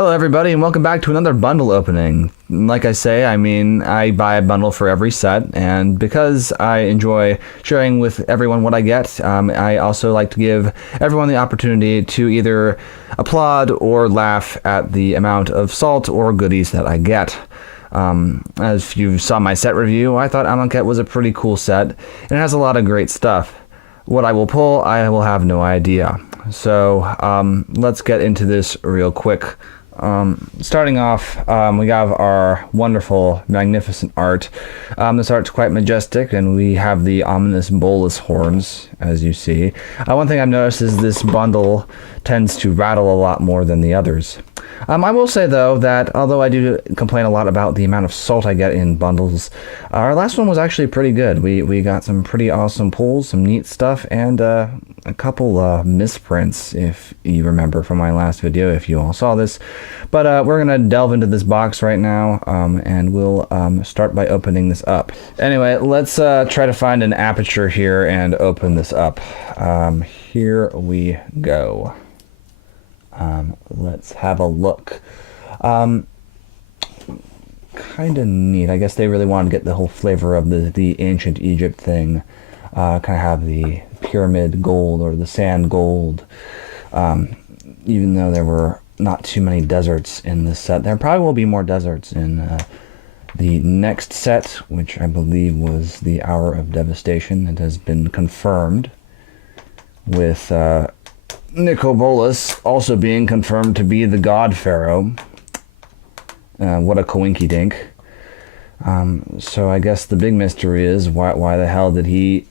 Hello everybody and welcome back to another bundle opening. Like I say, I buy a bundle for every set, and because I enjoy sharing with everyone what I get, I also like to give everyone the opportunity to either applaud or laugh at the amount of salt or goodies that I get. As you saw my set review, I thought Amonket was a pretty cool set, and it has a lot of great stuff. What I will pull, I will have no idea. So let's get into this real quick. Starting off, we have our wonderful, magnificent art. This art's quite majestic, and we have the ominous bolus horns, as you see. One thing I've noticed is this bundle tends to rattle a lot more than the others. I will say, though, that although I do complain a lot about the amount of salt I get in bundles, our last one was actually pretty good. We got some pretty awesome pulls, some neat stuff, and a couple misprints, if you remember from my last video, if you all saw this. But we're going to delve into this box right now, and we'll start by opening this up. Anyway, let's try to find an aperture here and open this up. Here we go. Let's have a look. Kind of neat. I guess they really wanted to get the whole flavor of the ancient Egypt thing. Kind of have the pyramid gold or the sand gold. Even though there were not too many deserts in this set. There probably will be more deserts in the next set, which I believe was the Hour of Devastation. It has been confirmed with Nicobolus also being confirmed to be the God Pharaoh. What a coinky dink. So I guess the big mystery is why the hell did he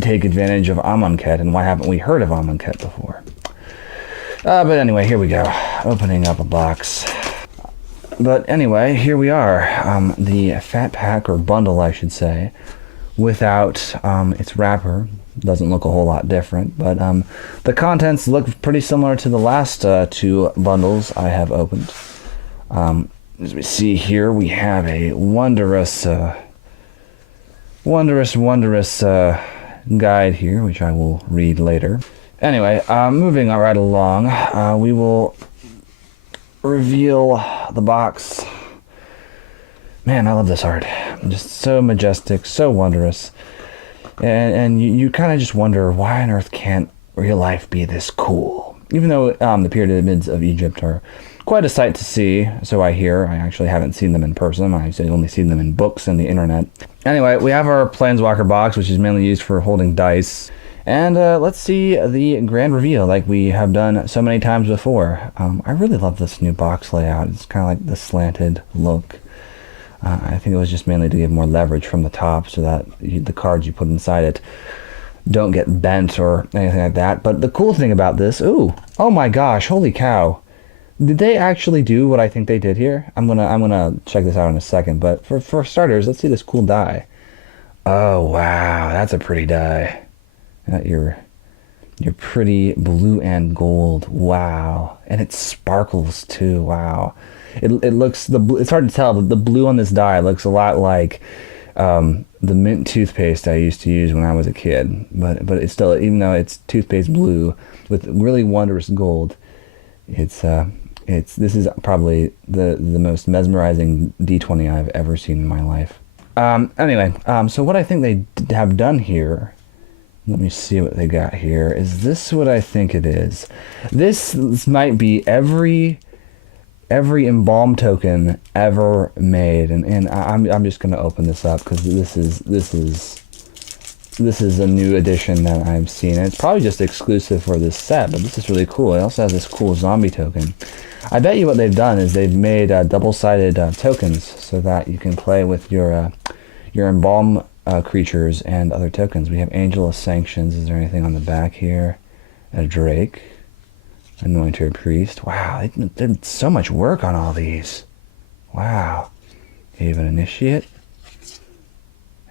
take advantage of Amonket, and why haven't we heard of Amonket before? But anyway, here we go. Opening up a box. But anyway, here we are. The fat pack, or bundle I should say, without its wrapper. Doesn't look a whole lot different, but the contents look pretty similar to the last two bundles I have opened. As we see here, we have a wondrous guide here, which I will read later. Anyway, moving right along, we will reveal the box. Man, I love this art. Just so majestic, so wondrous. And you kind of just wonder, why on earth can't real life be this cool? Even though the pyramids of Egypt are quite a sight to see, so I hear. I actually haven't seen them in person. I've only seen them in books and the internet. Anyway, we have our Planeswalker box, which is mainly used for holding dice. And let's see the grand reveal like we have done so many times before. I really love this new box layout. It's kind of like the slanted look. I think it was just mainly to give more leverage from the top so that the cards you put inside it don't get bent or anything like that. But the cool thing about this, oh my gosh, holy cow. Did they actually do what I think they did here? I'm gonna check this out in a second, but for starters, let's see this cool die. Oh wow, that's a pretty die. Your pretty blue and gold. Wow. And it sparkles too. Wow. It looks, it's hard to tell, but the blue on this die looks a lot like the mint toothpaste I used to use when I was a kid. But it's still, even though it's toothpaste blue with really wondrous gold, this is probably the most mesmerizing D20 I've ever seen in my life. Anyway, so what I think they have done here, let me see what they got here. Is this what I think it is? This might be every embalm token ever made, and I'm just gonna open this up because this is a new addition that I've seen. And it's probably just exclusive for this set, but this is really cool. It also has this cool zombie token. I bet you what they've done is they've made double-sided tokens so that you can play with your embalm creatures and other tokens. We have Angel of Sanctions. Is there anything on the back here? A Drake. Anointer Priest. Wow, they did so much work on all these. Wow. Haven Initiate.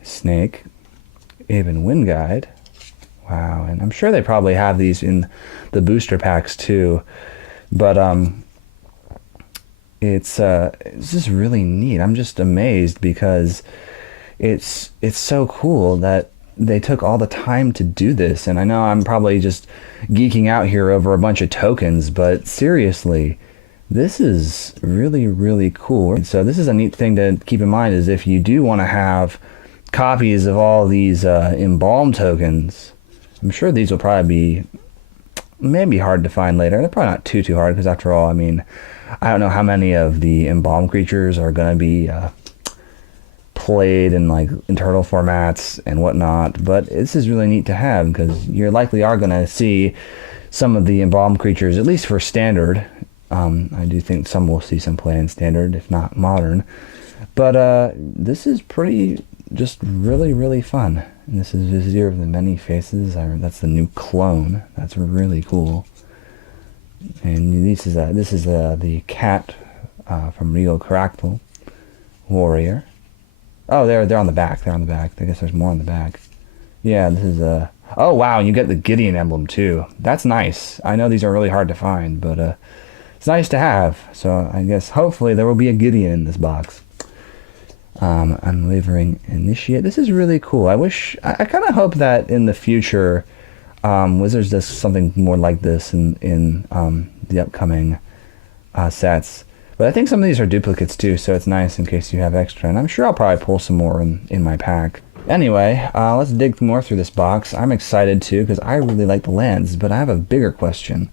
Snake. Haven Wind Guide. Wow, and I'm sure they probably have these in the booster packs too. But it's just really neat. I'm just amazed because it's so cool that they took all the time to do this. And I know I'm probably just geeking out here over a bunch of tokens, but seriously, This is really, really cool. So this is a neat thing to keep in mind is if you do want to have copies of all these embalm tokens, I'm sure these will probably be maybe hard to find later. They're probably not too hard because after all, I mean, I don't know how many of the embalm creatures are going to be played in like internal formats and whatnot, but this is really neat to have because you likely are going to see some of the embalm creatures, at least for standard. I do think some will see some play in standard, if not modern. But this is pretty, just really, really fun. And this is Vizier of the Many Faces. That's the new clone. That's really cool. And this is the cat from Regal Caractol Warrior. Oh, they're on the back. They're on the back. I guess there's more on the back. Yeah, this is oh wow, and you get the Gideon emblem too. That's nice. I know these are really hard to find, but it's nice to have. So I guess hopefully there will be a Gideon in this box. Unwavering Initiate. This is really cool. I kind of hope that in the future, Wizards does something more like this in the upcoming sets. But I think some of these are duplicates too, so it's nice in case you have extra. And I'm sure I'll probably pull some more in my pack. Anyway, let's dig more through this box. I'm excited too, because I really like the lands, but I have a bigger question.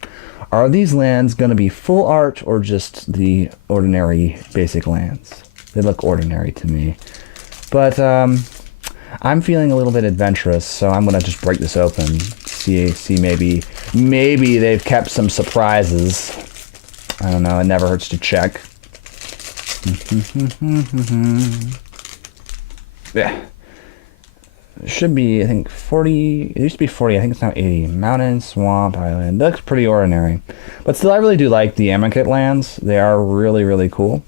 Are these lands going to be full art or just the ordinary basic lands? They look ordinary to me. But I'm feeling a little bit adventurous, so I'm going to just break this open. See maybe they've kept some surprises. I don't know, it never hurts to check. Yeah. It should be, I think, 40. It used to be 40. I think it's now 80. Mountain, swamp, island. That looks pretty ordinary. But still, I really do like the Amonket lands. They are really, really cool.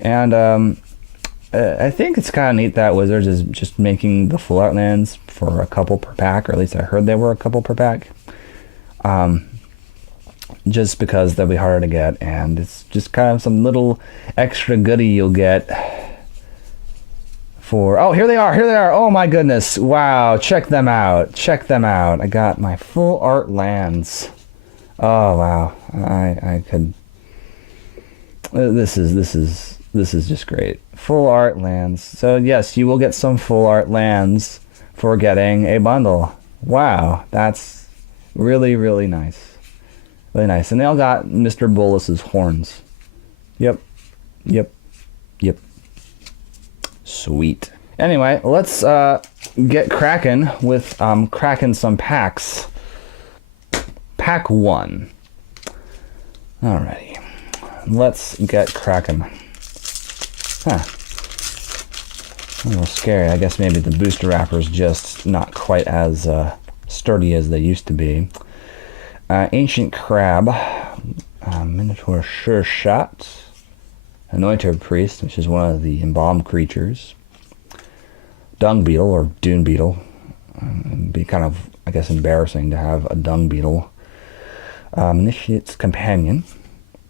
And I think it's kind of neat that Wizards is just making the full art lands for a couple per pack, or at least I heard there were a couple per pack. Just because they'll be harder to get, and it's just kind of some little extra goodie you'll get for... Oh, here they are, oh my goodness, wow, check them out, I got my full art lands. Oh wow, I could... This is just great. Full art lands. So yes, you will get some full art lands for getting a bundle. Wow, that's really, really nice. Really nice. And they all got Mr. Bolus's horns. Yep. Sweet. Anyway, let's get cracking with cracking some packs. Pack 1. Alrighty. Let's get cracking. Huh. A little scary. I guess maybe the booster wrapper's just not quite as sturdy as they used to be. Ancient Crab, Minotaur Sure Shot, Anointed Priest, which is one of the embalmed creatures, Dung Beetle or Dune Beetle. It'd be kind of, I guess, embarrassing to have a Dung Beetle. Initiate's Companion,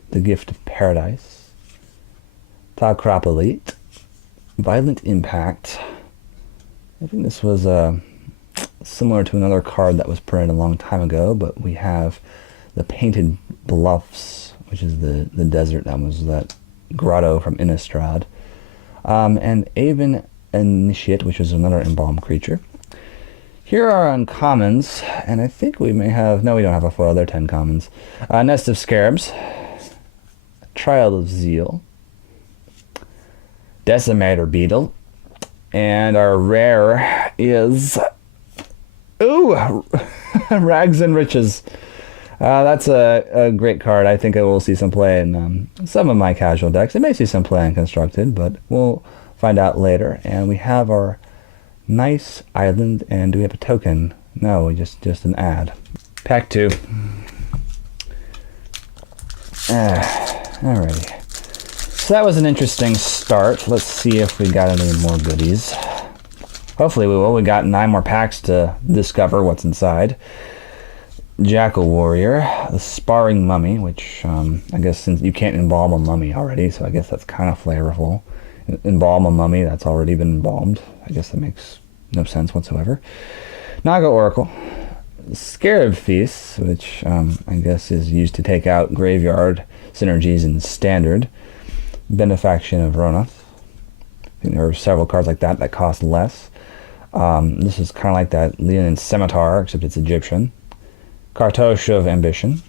The Gift of Paradise, Tacropolite, Violent Impact. I think this was similar to another card that was printed a long time ago, but we have the Painted Bluffs, which is the desert that was that grotto from Innistrad, and Aven Initiate, which is another embalmed creature. Here are uncommons, and I think we may have... No, we don't have a foil. They're 10 commons. Nest of Scarabs, Trial of Zeal, Decimator Beetle, and our rare is... Ooh! Rags and Riches. That's a great card. I think I will see some play in some of my casual decks. It may see some play in Constructed, but we'll find out later. And we have our nice island, and do we have a token? No, just an ad. Pack 2. Alrighty. So that was an interesting start. Let's see if we got any more goodies. Hopefully we will. We got 9 more packs to discover what's inside. Jackal Warrior, the Sparring Mummy, which I guess since you can't embalm a mummy already, so I guess that's kind of flavorful. Embalm a mummy that's already been embalmed. I guess that makes no sense whatsoever. Naga Oracle, Scarab Feast, which I guess is used to take out graveyard synergies in Standard. Benefaction of Ronath. I think there are several cards like that that cost less. This is kind of like that Leonin Scimitar, except it's Egyptian. Kartosh of Ambition.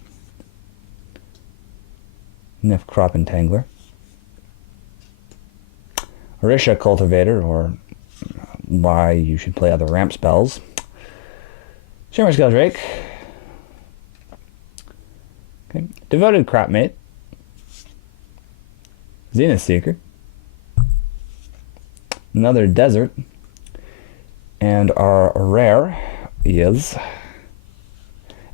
Nif Crop Entangler. Orisha Cultivator, or why you should play other ramp spells. Shimmer Skeldrake. Okay. Devoted Cropmate. Zenith Seeker. Another Desert. And our rare is...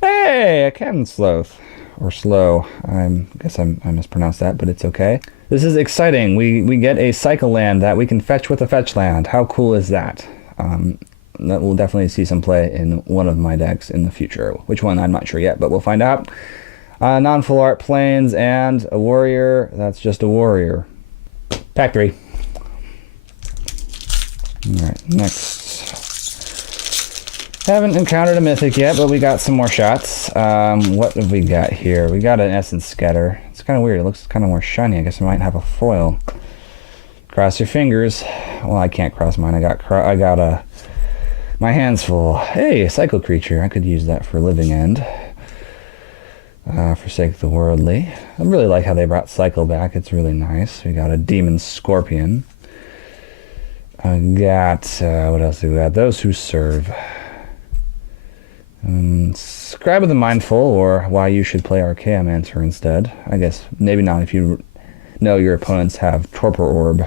Hey! A Cannon Sloth. Or Slow. I guess I mispronounced that, but it's okay. This is exciting. We get a cycle land that we can fetch with a fetch land. How cool is that? That will definitely see some play in one of my decks in the future. Which one, I'm not sure yet, but we'll find out. Non-full art planes and a warrior. That's just a warrior. Pack 3. Alright, next. Haven't encountered a mythic yet, but we got some more shots. What have we got here? We got an Essence Scatter. It's kind of weird. It looks kind of more shiny. I guess I might have a foil. Cross your fingers. Well, I can't cross mine. I got my hands full. Hey, a cycle creature. I could use that for Living End. Forsake the Worldly. I really like how they brought cycle back. It's really nice. We got a Demon Scorpion. I got, what else do we got? Those Who Serve. Scribe of the Mindful, or why you should play Archaeomancer instead. I guess maybe not if you know your opponents have Torpor Orb.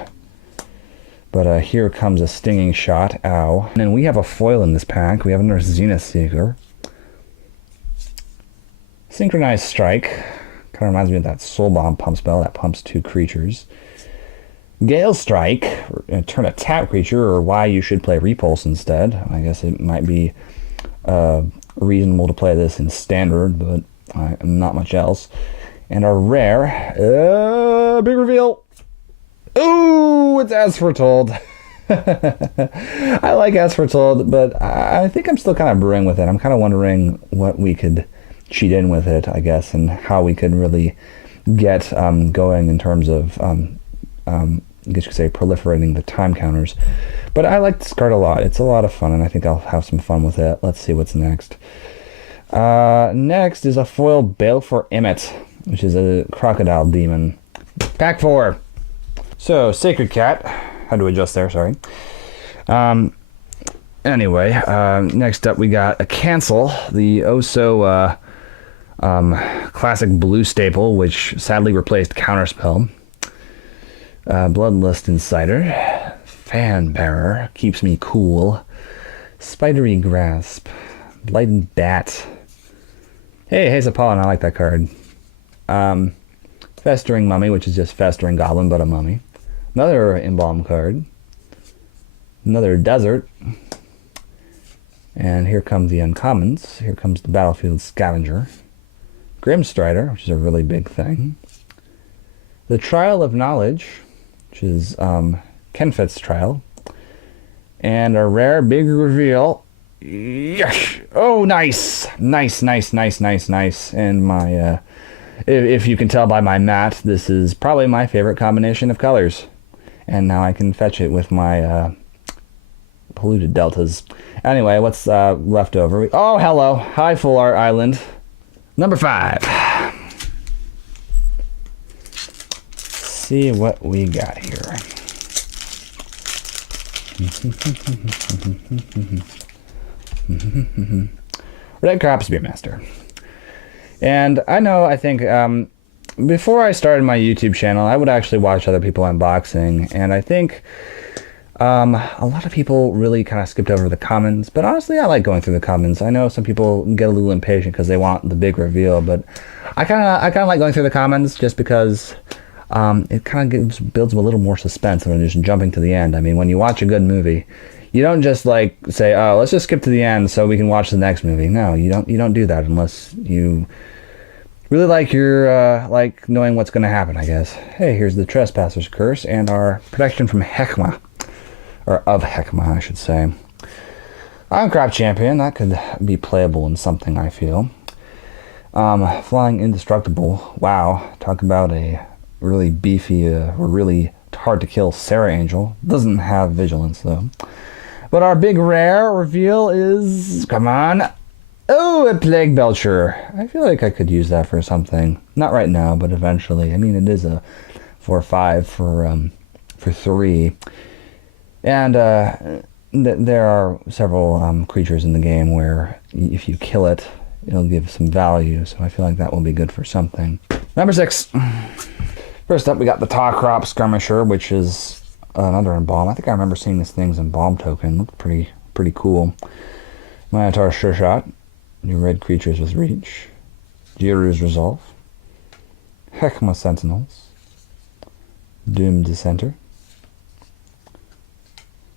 But here comes a Stinging Shot. Ow. And then we have a foil in this pack. We have another Zenith Seeker. Synchronized Strike. Kind of reminds me of that Soul Bomb pump spell that pumps 2 creatures. Gale Strike. Turn a tap creature, or why you should play Repulse instead. I guess it might be reasonable to play this in Standard, but not much else. And our rare, big reveal. Ooh, it's As Foretold. I like As Foretold, but I think I'm still kind of brewing with it. I'm kind of wondering what we could cheat in with it, I guess, and how we could really get going in terms of, I guess you could say, proliferating the time counters. But I like this card a lot. It's a lot of fun, and I think I'll have some fun with it. Let's see what's next. Next is a foil Baleful Emmet, which is a crocodile demon. Pack 4. So, Sacred Cat. Had to adjust there, sorry. Anyway, next up we got a Cancel, the classic blue staple, which sadly replaced Counterspell. Bloodlust Insider. Fan Bearer. Keeps me cool. Spidery Grasp. Blighted Bat. Hey, Haze of Pollen, I like that card. Festering Mummy, which is just Festering Goblin, but a mummy. Another Embalm card. Another Desert. And here come the uncommons. Here comes the Battlefield Scavenger. Grimstrider, which is a really big thing. The Trial of Knowledge, which is Kenfet's Trial. And a rare big reveal. Yes! Oh, nice! Nice. And my, if you can tell by my mat, this is probably my favorite combination of colors. And now I can fetch it with my polluted deltas. Anyway, what's left over? Oh, hello. Hi, Full Art Island. Number 5. See what we got here. Red Crop Spearmaster. And I think before I started my YouTube channel, I would actually watch other people unboxing, and I think a lot of people really kind of skipped over the commons, but honestly I like going through the commons. I know some people get a little impatient because they want the big reveal, but I kind of like going through the commons just because it kind of builds a little more suspense than just jumping to the end. I mean, when you watch a good movie, you don't just like say, oh, let's just skip to the end so we can watch the next movie. No, you don't do that unless you really like your like knowing what's going to happen, I guess. Hey, here's the Trespasser's Curse and our protection from Heckma. Or of Heckma, I should say. Ironcrop Champion, that could be playable in something, I feel. Flying Indestructible. Wow. Talk about a really beefy, or really hard to kill Sarah Angel. Doesn't have Vigilance, though. But our big rare reveal is... Come on. Oh, a Plague Belcher. I feel like I could use that for something. Not right now, but eventually. I mean, it is a 4/5 for 3. And there are several creatures in the game where if you kill it, it'll give some value. So I feel like that will be good for something. Number 6. First up, we got the Tawcrop Skirmisher, which is another Embalm. I think I remember seeing this thing's Embalm token. Looked pretty cool. Minotaur Sure Shot. New red creatures with reach. Jiru's Resolve. Heckma Sentinels. Doom Dissenter.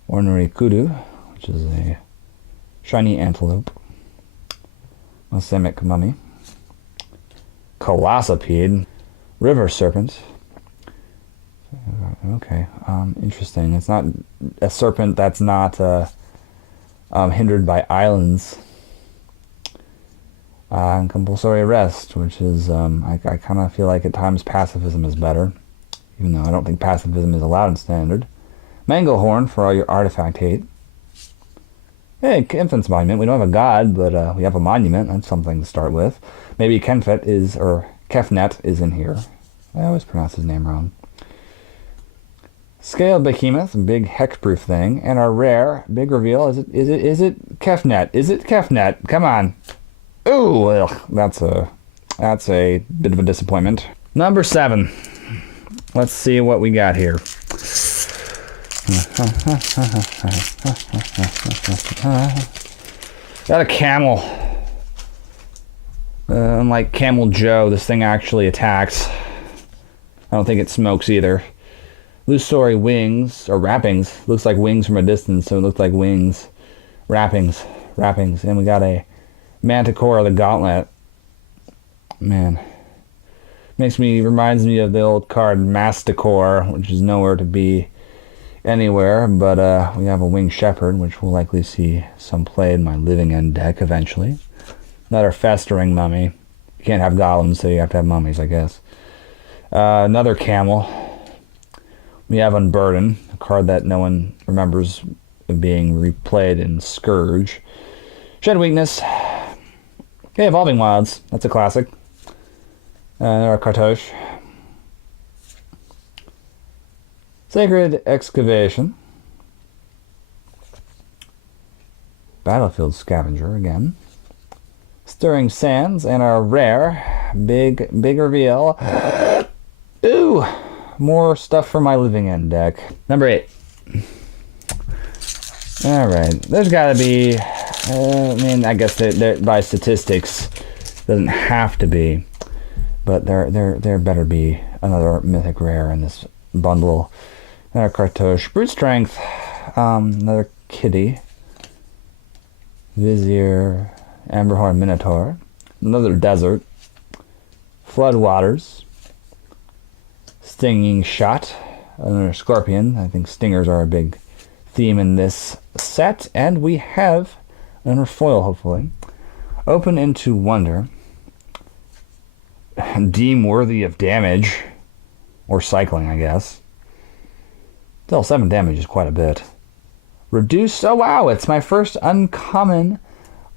Ornery Kudu, which is a shiny antelope. Mosemic Mummy. Colossopede. River Serpent. Okay, interesting. It's not a serpent that's not hindered by islands. And Compulsory Arrest, which is, I kind of feel like at times pacifism is better, even though I don't think pacifism is allowed in Standard. Manglehorn for all your artifact hate. Hey, Infant's Monument. We don't have a god, but we have a monument. That's something to start with. Maybe Kefnet is in here. I always pronounce his name wrong. Scaled Behemoth, big hexproof thing, and our rare big reveal. Is it Kefnet? Is it Kefnet? Come on. Ooh, ugh, that's a bit of a disappointment. Number 7. Let's see what we got here. Got a camel. Unlike Camel Joe, this thing actually attacks. I don't think it smokes either. Illusory wings, or wrappings. Looks like wings from a distance, so it looks like wings. Wrappings. And we got a Manticore the Gauntlet. Man. Reminds me of the old card Masticore, which is nowhere to be anywhere, but we have a Winged Shepherd, which we'll likely see some play in my Living End deck eventually. Another Festering Mummy. You can't have golems, so you have to have mummies, I guess. Another Camel. We have Unburden, a card that no one remembers being replayed in Scourge. Shed Weakness. Okay, Evolving Wilds. That's a classic. Our Kartosh. Sacred Excavation. Battlefield Scavenger again. Stirring Sands, and our rare big reveal. Ooh, more stuff for my Living End deck. Number 8. All right, there's got to be. I mean, I guess by statistics, doesn't have to be, but there better be another mythic rare in this bundle. Another Kartosh, Brute Strength, another Kitty, Vizier, Amberhorn Minotaur, another Desert, Floodwaters, Stinging Shot, another Scorpion. I think stingers are a big theme in this set, and we have another foil, hopefully. Open into Wonder, deem worthy of damage, or cycling, I guess. Still, 7 damage is quite a bit. Reduce. Oh wow, it's my first uncommon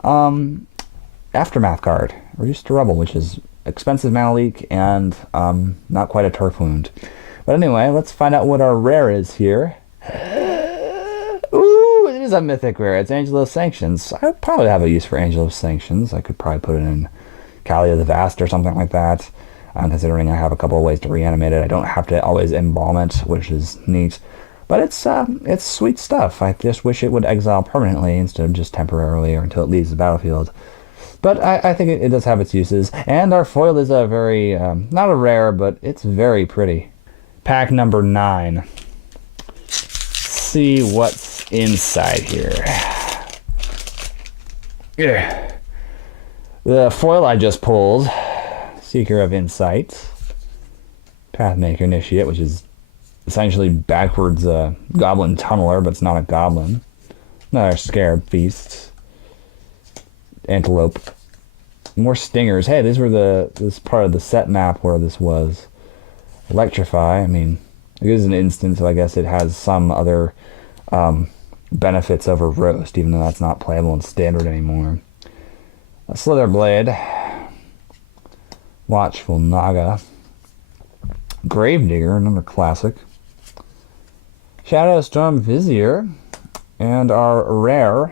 Aftermath card. Reduce to Rubble, which is expensive mana leak and not quite a turf wound. But anyway, let's find out what our rare is here. Ooh, it is a mythic rare. It's Angel of Sanctions. I would probably have a use for Angel of Sanctions. I could probably put it in Kalia the Vast or something like that. Considering I have a couple of ways to reanimate it. I don't have to always embalm it, which is neat. But it's sweet stuff. I just wish it would exile permanently instead of just temporarily or until it leaves the battlefield. But I think it does have its uses. And our foil is a very, not a rare, but it's very pretty. Pack number 9. See what's inside here. Yeah. The foil I just pulled, Seeker of Insight, Pathmaker Initiate, which is essentially backwards Goblin Tunneler, but it's not a goblin. Another Scarab Feast, Antelope, More stingers. Hey, these were this part of the set map where this was. Electrify. I mean, it is an instant, so I guess it has some other benefits over roast, even though that's not playable in standard anymore. A Slither Blade. Watchful Naga. Gravedigger, another classic. Shadowstorm Vizier. And our rare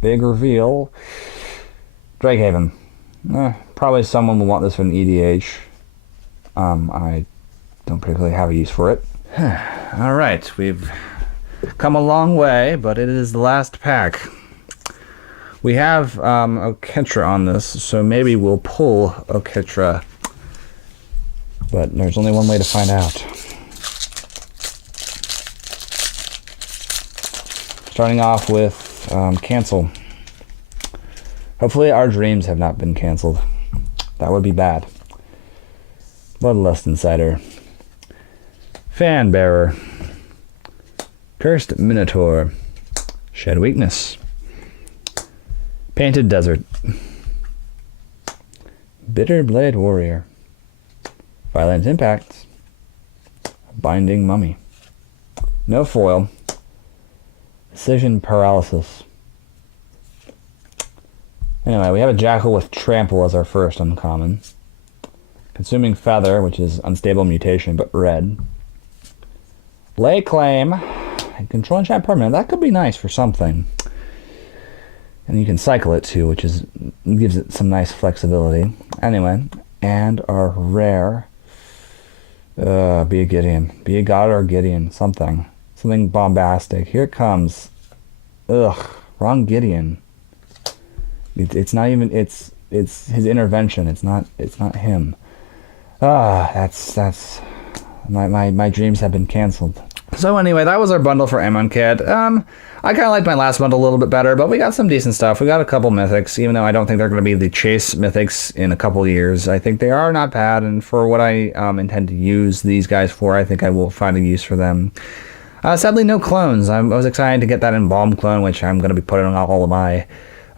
big reveal, Drakehaven. Probably someone will want this for an EDH. I don't particularly have a use for it. Alright, we've come a long way, but it is the last pack. We have Okitra on this, so maybe we'll pull Okitra. But there's only one way to find out. Starting off with cancel. Hopefully our dreams have not been canceled. That would be bad. Bloodlust Insider. Fanbearer. Cursed Minotaur. Shed Weakness. Painted Desert. Bitter Blade Warrior. Violent Impact. Binding Mummy. No foil. Decision Paralysis. Anyway, we have a Jackal with Trample as our first uncommon. Consuming Feather, which is unstable mutation, but red. Lay Claim. And Control Enchant Permanent. That could be nice for something. And you can cycle it too, which is gives it some nice flexibility. Anyway, and our rare. Be a Gideon. Be a God or a Gideon. Something bombastic. Here it comes. Ugh, wrong Gideon. It's not even. It's his intervention. It's not him. That's my dreams have been canceled. So anyway, that was our bundle for Amonket. I kind of liked my last bundle a little bit better, but we got some decent stuff. We got a couple mythics, even though I don't think they're going to be the chase mythics in a couple years. I think they are not bad, and for what I intend to use these guys for, I think I will find a use for them. Sadly, no clones. I was excited to get that Embalm clone, which I'm going to be putting on all of my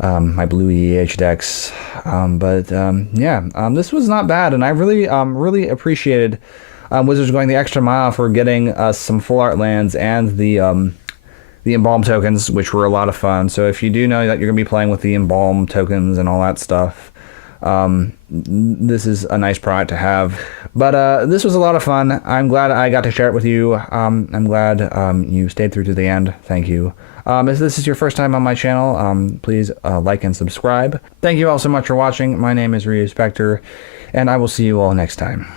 my blue EH decks. This was not bad, and I really appreciated Wizards going the extra mile for getting us some full art lands and the Embalm tokens, which were a lot of fun. So if you do know that you're going to be playing with the Embalm tokens and all that stuff, this is a nice product to have. But this was a lot of fun. I'm glad I got to share it with you. I'm glad you stayed through to the end. Thank you. If this is your first time on my channel, please like and subscribe. Thank you all so much for watching. My name is Ryu Spectre, and I will see you all next time.